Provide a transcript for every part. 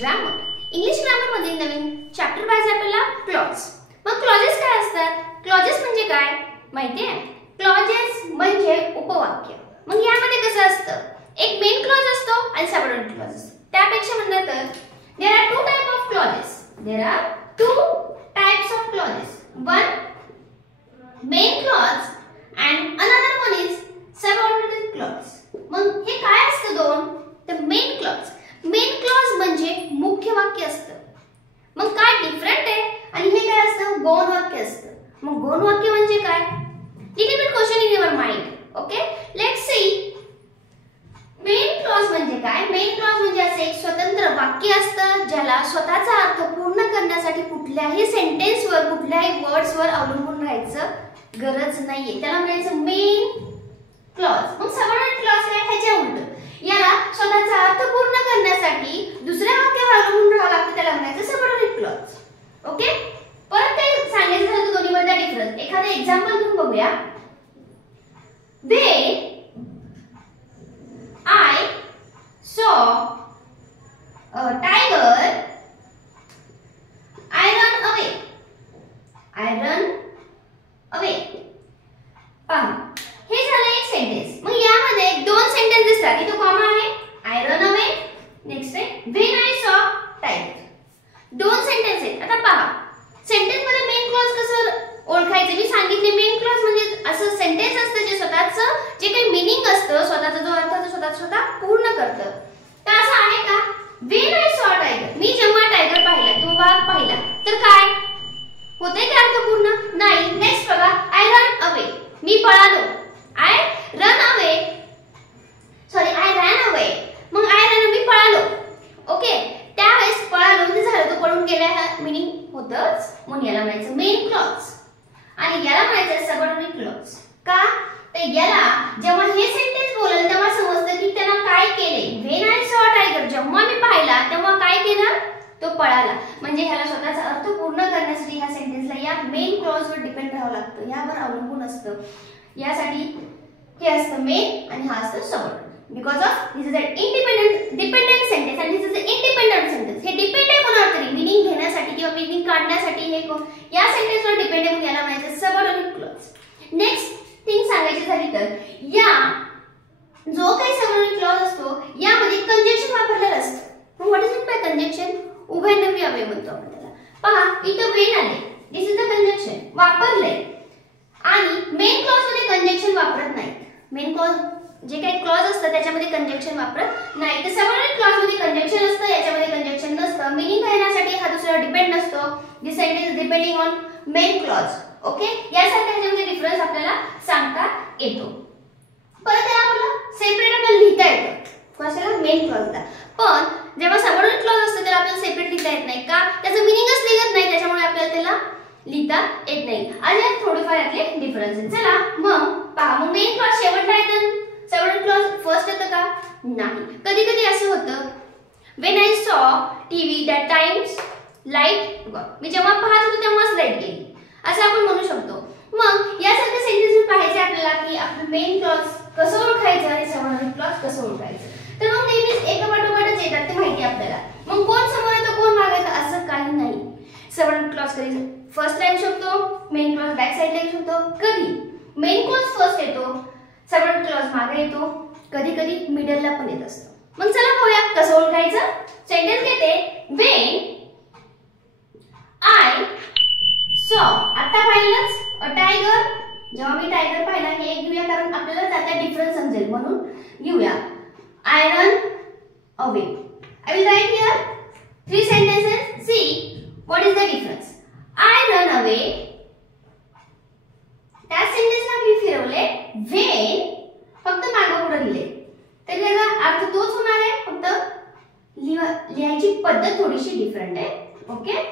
Grammar. English grammar मधील नवीन chapter पाहायचा आपल्याला क्लॉज. मग क्लॉजेस काय असतात? क्लॉजेस म्हणजे काय माहिती आहे? क्लॉजेस म्हणजे उपवाक्य. मग यामध्ये कसं असतं, एक मेन क्लॉज असतो आणि सबऑर्डिनेट क्लॉज असतो. त्यापेक्षा म्हणलं तर there are two type of clauses. There are two types of clauses. One main clause and another one is subordinate clause. मग हे काय असतं दोन? तर मेन क्लॉज. मेन क्लॉज म्हणजे मुख्य वाक्य असतं. मग काय डिफरंट आहे आणि हे काय असतं? गौण वाक्य असतं. मग गौण वाक्य म्हणजे काय? Little bit question in your mind. Okay, let's see. Main clause म्हणजे काय? मेन क्लॉज म्हणजे असं एक स्वतंत्र वाक्य असतं ज्याला स्वतःचा अर्थ पूर्ण करण्यासाठी कुठल्याही सेंटेन्सवर कुठल्याही वर्ड्सवर अवलंबून राहायचं गरज नाहीये. त्याला म्हणायचं मेन क्लॉज. मग सबऑर्डिनेट क्लॉज काय? ह्याच्या उलट. याला स्वतःचा अर्थ पूर्ण करण्यासाठी दुसऱ्या वाक्यावर अवलंबून राहावं लागतं. त्याला म्हणायचं सबऑर्डिनेट क्लॉज. ओके, परत ते सांगायचं झालं तर दोन्ही मध्ये डिफरन्स. एखादं एक्झाम्पल घेऊन बघूया. When I saw a tiger, I ran away. I ran away. पहा, हे झालं एक सेंटेन्स. मग यामध्ये दोन सेंटेन्स दिसतात. इथे कॉमा आहे. I ran away. नेक्स्ट आहे when I saw tiger. दोन सेंटेन्स आहेत. आता पहा, सेंटेन्स मध्ये मेन क्लॉज कसं ओळखायचं? मी सांगितले मेन क्लॉज म्हणजे असं सेंटेन्स असतं जे स्वतःचं जे काही मीनिंग असतं, स्वतःचा जो अर्थ असतो स्वतः पूर्ण करतं. तर असं आहे का? when I saw tiger, मी जेव्हा टायगर पाहिला किंवा वाघ पाहिला तर काय होते का अर्थ पूर्ण? नाही. नेक्स्ट बघा, I ran away, मी पळालो. I run away, sorry I ran away. मग I ran, मी पळालो. ओके, त्यावेळेस पळालो म्हणजे झालं तो पळून गेला हा मीनिंग होतच. मग याला म्हणायचं मेन क्लॉज आणि याला म्हणायचं सबऑर्डिनेट क्लॉज. का? तर याला जेव्हा हे सेंटेन्स बोलेल तेव्हा समजतं की त्यानं काय केले. when I saw tiger, जेव्हा मी पाहिला तेव्हा काय केलं? तो पळाला. म्हणजे ह्याला स्वतःचा अर्थ पूर्ण करण्यासाठी ह्या सेंटेन्सला या मेन क्लॉज वर डिपेंड राहावं लागतं. यावर अवलंबून असतं. यासाठी हे असतं मेन आणि हा असतं subordinate. Because of this is a dependent sentence आणि दिस इज अ इंडिपेंडेंट सेंटेन्स. हे डिपेंड आहे कोणावर तरी मीनिंग घेण्यासाठी किंवा मीनिंग काढण्यासाठी. हे या सेंटेन्सवर डिपेंड आहे. याला म्हणायचं सबऑर्डिनेट क्लॉज. नेक्स्ट थिंग सांगायची झाली तर या जो काही सबऑर्डिनेट क्लॉज असतो यामध्ये कंजंक्शन वापरलेलं असतं. मग what is it by conjunction? उभयनवी अव्यय म्हणतो आपण त्याला. पहा, इथं वेन आले. दिस इज द कंजंक्शन वापरले. आणि मेन क्लॉज मध्ये कंजंक्शन वापरत नाही. मेन क्लॉज जे काही क्लॉज असतं त्याच्यामध्ये कंजंक्शन वापरत नाही. तर सबऑर्डिनेट क्लॉज मध्ये कंजंक्शन असतं, याच्यामध्ये कंजंक्शन नसतं. मीनिंग घेण्यासाठी हा दुसरा डिपेंड असतो. This sentence depending on main clause. Okay, यासारख्या ह्याच्यामध्ये डिफरन्स आपल्याला सांगता येतो. परत त्याला आपल्याला सेपरेट आपल्याला लिहिता येतं. कशाला? मेन क्लॉजला. पण जेव्हा सबऑर्डिनेट क्लॉज असतं त्याला आपल्याला सेपरेट लिहिता येत नाही. का? त्याचं मीनिंगच निघत नाही. त्याच्यामुळे आपल्याला त्याला लिहिता येत नाही. आणि थोडेफार यातले डिफरन्स आहेत. चला मग पहा, मग मेन क्लॉज शेवटला येतं, सबऑर्डिनेट क्लॉज फर्स्ट येतं का? नाही. कधी कधी असं होतं when I saw TV that times light gone. मी जेव्हा पाहत होतो तेव्हाच लाईट गेली असं आपण म्हणू शकतो. मग यासारखे सेंटेन्स पाहायचे आपल्याला की आपलं मेन क्लॉज कसं ओळखायचं आणि सबऑर्डिनेट क्लॉज कसं ओळखायचं. तर मग नेहमीच एकापाठोपाठच येतात ते माहिती आपल्याला. मग कोण समोर येतं कोण मागे येतं असं काही नाही. सबऑर्डिनेट क्लॉज कधी फर्स्टला येऊ शकतो, मेन क्लॉज बॅक साईडला येऊ शकतो. कधी मेन क्लॉज फर्स्ट येतो, सबऑर्डिनेट क्लॉज मागे येतो. कधी कधी मिडलला पण येत असतो. मग चला पाहूया कसं ओळखायचं. सेंटेन्स घेते when I saw, आता पाहिलंच अ टायगर. जेव्हा मी टायगर पाहिला हे घेऊया कारण आपल्याला त्याचा डिफरन्स समजेल म्हणून घेऊया. I run away. I will write here three sentences. See what is the difference. I run away. त्या सेंटेन्सला मी फिरवले when फक्त मागे पुढे लिहिले. तर त्याचा अर्थ तोच होणार आहे, फक्त लिहायची पद्धत थोडीशी डिफरंट आहे. ओके,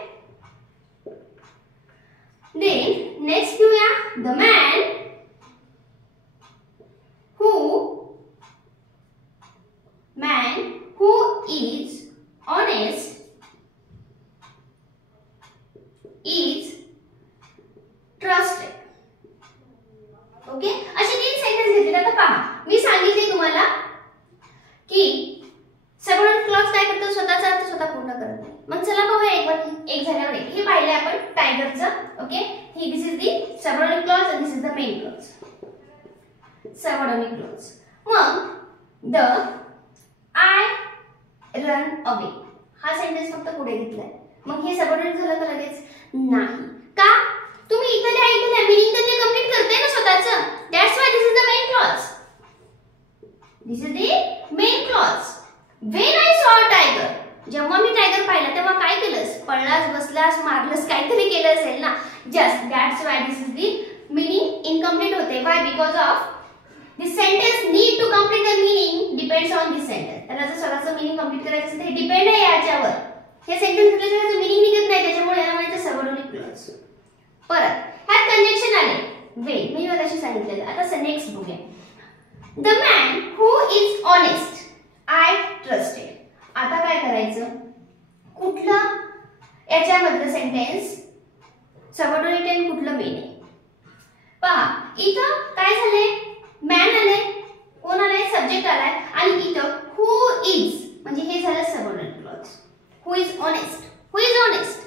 देन नेक्स्ट घेऊया the man who is honest is trusted. Okay, असे तीन सेंटेन्स घेतले. आता पहा, मी सांगितले तुम्हाला की सबऑर्डिनेट क्लॉज काय करतो? स्वतःचा अर्थ स्वतः पूर्ण एक झाल्यावर एक हे पाहिले आपण टायगरचं. ओके, ही this is the subordinate clause and this is the main clause. Subordinate clause. मग द आय रन अवे हा सेंटेन्स फक्त पुढे घेतलाय. मग हे सबऑर्डिनेट झालं का लगेच? नाही. का? तुम्ही इथे लिहा मीनिंग तर ते कंप्लीट करताय ना स्वतःचं. That's why this is the main clause. This is the main clause. When I saw a tiger, जेव्हा मी टायगर पाहिला तेव्हा काय केलंस? पळलास, बसलास, मारलंस, काहीतरी केलं असेल ना. Just that's why this is the meaning incomplete होते. Why? Because of this sentence need to complete the meaning depends on this sentence. त्याला जर स्वतःचं मीनिंग कंप्लीट करायचं असेल तर हे डिपेंड आहे याच्यावर. हे सेंटेन्स म्हटल्याचं मीनिंग निघत नाही, त्याच्यामुळे याला म्हणायचं सबऑर्डिनेट क्लॉज. परत ह्यात कंजंक्शन आले. वेल मी मगाशी सांगितलेलं. आता नेक्स्ट बघूया. The man who is honest I trusted. आता काय करायचं? कुठलं याच्यामधलं सेंटेन्स सबऑर्डिनेट आहे, कुठलं मेन आहे? पहा इथं काय झाले? मॅन आले, कोण आले? सब्जेक्ट आलाय. आणि इथं हू इज म्हणजे हे झालं subordinate clause. Who is honest, who is honest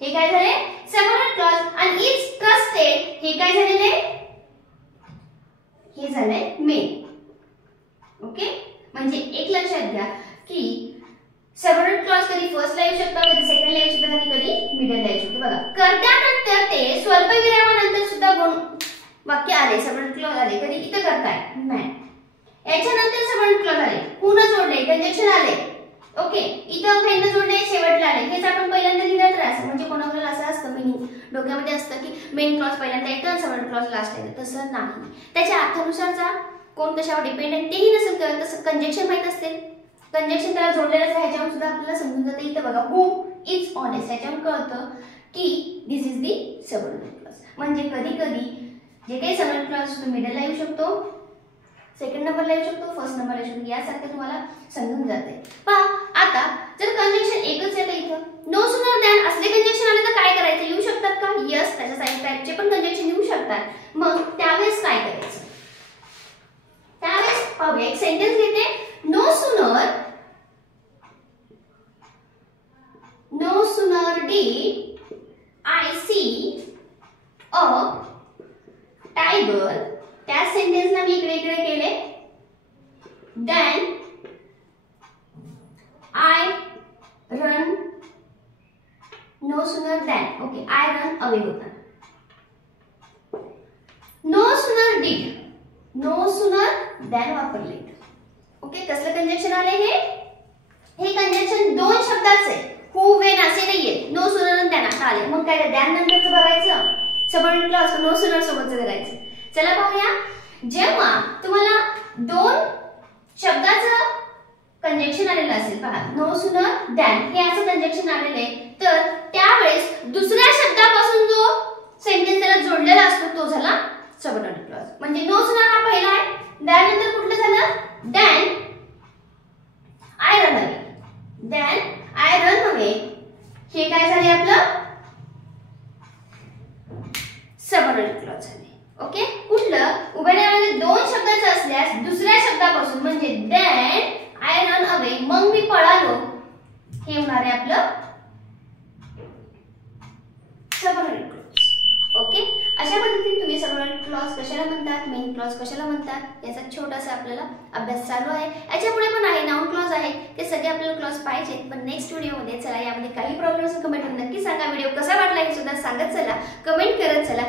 हे काय झाले? Subordinate clause. आणि इज ट्रस्टेड हे काय झालेले? हे झालंय मेन. ओके, म्हणजे एक लक्षात घ्या की सबऑर्डिनेट क्लॉज कधी फर्स्टला येऊ शकतो, कधी सेकंडला येऊ शकतो आणि कधी मिडलला येऊ शकतो. बघा कर्त्यानंतर ते स्वल्पविरामानंतर सुद्धा दोन वाक्य आले, सबऑर्डिनेट क्लॉज आले. कधी इथं करताय मॅन, याच्यानंतर सबऑर्डिनेट क्लॉज आले, हू न जोडले, कंजंक्शन आले. ओके, इथं काही न जोडले, शेवटला आले. हेच आपण पहिल्यांदा लिहिलं तर असं म्हणजे कोणाला असं असतं मीनिंग डोक्यामध्ये असतं की मेन क्लॉज पहिल्यांदा येतं आणि सबऑर्डिनेट क्लॉज लास्टला येतं. तसं नाही. त्याच्या अर्थानुसार जा, कोण कशावर डिपेंड आहे तेही नसेल कळत. तसं कंजंक्शन माहित असते, कंजंक्शन त्याला जोडलेलं आहे, ह्याच्यावर सुद्धा आपल्याला समजून जातं. इथं बघा हू इज ऑनेस्ट, ह्याच्यावर कळतं की दिस इज दी सबऑर्डिनेट क्लॉज. म्हणजे कधी कधी जे काही सबऑर्डिनेट क्लॉज तुम्ही मिडलला येऊ शकतो, सेकंड नंबरला येऊ शकतो, फर्स्ट नंबरला येऊ शकतो, यासारखं तुम्हाला समजून जाते. पहा आता जर कंजंक्शन एकच येतं इथं नो सुनर दॅन असले कंजंक्शन आले तर काय करायचं? येऊ शकतात का? यस, त्याच्या साईड टाइपचे पण कंजंक्शन येऊ शकतात. मग त्यावेळेस काय करायचं? त्यावेळेस पाहूया. एक सेंटेन्स घेते. No sooner did I see a tiger, त्या सेंटेन्सला मी इकडे केले. Then I run, no sooner than. Okay, I run away होता. No sooner did, no sooner than वापरले. ओके, कसलं कंजंक्शन आले? हे कंजंक्शन दोन शब्दाचे, हू वेन असे नाहीये. नो सुनर आणि दॅन आता आले. मग काय दॅन नंतरचं बघायचं सबऑर्डिनेट क्लॉज, नो सुनर सोबतचं करायचं. चला पाहूया. जेव्हा तुम्हाला दोन शब्दाचं कंजंक्शन आलेलं असेल, पहा नो सुनर दॅन हे असं कंजंक्शन आलेले, तर त्यावेळेस दुसऱ्या शब्दापासून जो सेंटेन्स त्याला जोडलेला असतो तो झाला सबऑर्डिनेट क्लॉज. म्हणजे नो सुनर हा पहिला आहे, त्यानंतर कुठलं झालं? Then I run away. Then I run away हे काय झाले आपलं? सबऑर्डिनेट क्लॉज झाले. ओके, कुठलं? उभयनामामध्ये दोन शब्दाचं असल्यास दुसऱ्या शब्दापासून म्हणजे देन आय रन अवे, मग मी पळालो, हे होणार आहे आपलं सबऑर्डिनेट क्लॉज. ओके, अशा पद्धतीने तुम्ही सबऑर्डिनेट क्लॉज कशाला म्हणतात, मेन क्लॉज कशाला म्हणतात याचा छोटासा आपल्याला अभ्यास चालू आहे. याच्या पुढे पण आहे नाउन क्लॉज आहे, ते सगळे आपल्याला क्लॉज पाहिजेत. पण नेक्स्ट व्हिडिओमध्ये चला यामध्ये काही प्रॉब्लेम असेल कमेंट करून नक्की सांगा. व्हिडिओ कसा वाटला हे सुद्धा सांगत चला, कमेंट करत चला.